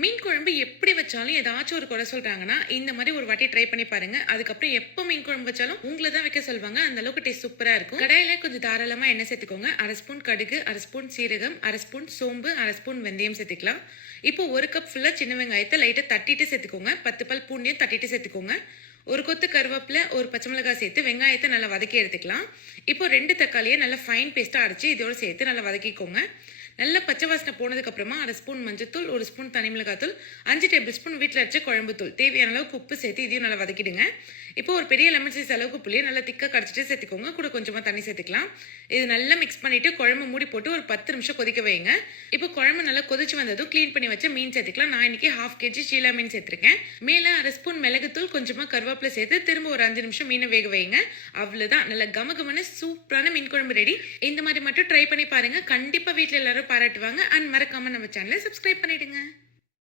மீன் குழம்பு எப்படி வச்சாலும் ஏதாச்சும் ஒரு குறை சொல்றாங்கன்னா, இந்த மாரி ஒரு வாட்டி ட்ரை பண்ணி பாருங்க. அதுக்கப்புறம் எப்ப மீன் குழம்பு வச்சாலும் உங்கள தான் வைக்க சொல்வாங்க. அந்த அளவுக்கு டேஸ்ட் சூப்பரா இருக்கும். கடாயில கொஞ்சம் தாராளமா எண்ணெய் சேர்த்துக்கோங்க. 1/2 ஸ்பூன் கடுகு, 1/2 ஸ்பூன் சீரகம், 1/2 ஸ்பூன் சோம்பு, 1/2 ஸ்பூன் வெந்தயம் சேர்த்துக்கலாம். இப்போ 1 கப் ஃபுல்லா சின்ன வெங்காயத்த லைட்டா தட்டிட்டு சேர்த்துக்கோங்க. 10 பல் பூண்டையும் தட்டிட்டு சேர்த்துக்கோங்க. ஒரு கொத்து கருவேப்பிலை, ஒரு பச்சை மிளகாய் சேர்த்து வெங்காயத்த நல்லா வதக்கி எடுத்துக்கலாம். இப்போ 2 தக்காளிய நல்லா ஃபைன் பேஸ்ட்டா அரைச்சு இதோட சேர்த்து நல்லா வதக்கிக்கோங்க. நல்ல பச்சை வாசனை போனதுக்கு அப்புறமா 1/2 ஸ்பூன் மஞ்சத்தூள், 1 ஸ்பூன் தனி மிளகாத்தூள், 5 டேபிள் ஸ்பூன் வீட்டில் அரைச்ச குழம்பு தூள், தேவையான அளவுக்கு உப்பு சேர்த்து இதையும் நல்லா வதக்கிடுங்க. இப்போ ஒரு பெரிய லெமன் சைஸ் அளவுக்கு புளியை நல்லா திக்காக கடிச்சிட்டு சேர்த்துக்கோங்க. கூட கொஞ்சமாக தண்ணி சேர்த்துக்கலாம். இது நல்லா மிக்ஸ் பண்ணிட்டு குழம்பு மூடி போட்டு ஒரு 10 நிமிஷம் கொதிக்க வைங்க. இப்போ குழம்பு நல்லா கொதிச்சு வந்ததும் க்ளீன் பண்ணி வச்ச மீன் சேர்த்துக்கலாம். நான் இன்னைக்கு 1/2 kg சீலா மீன் சேர்த்துருக்கேன். மேலே 1/2 ஸ்பூன் மிளகுத்தூள், கொஞ்சமாக கருவேப்பிலை சேர்த்து திரும்ப ஒரு 5 நிமிஷம் மீனை வேக வைங்க. அவ்வளோதான், நல்ல கமகமான சூப்பரான மீன் குழம்பு ரெடி. இந்த மாதிரி மட்டும் ட்ரை பண்ணி பாருங்க. கண்டிப்பாக வீட்டில் எல்லாரும் பாராட்டுவாங்க. அண்ட் மறக்காம நம்ம சேனலை சப்ஸ்கிரைப் பண்ணிடுங்க.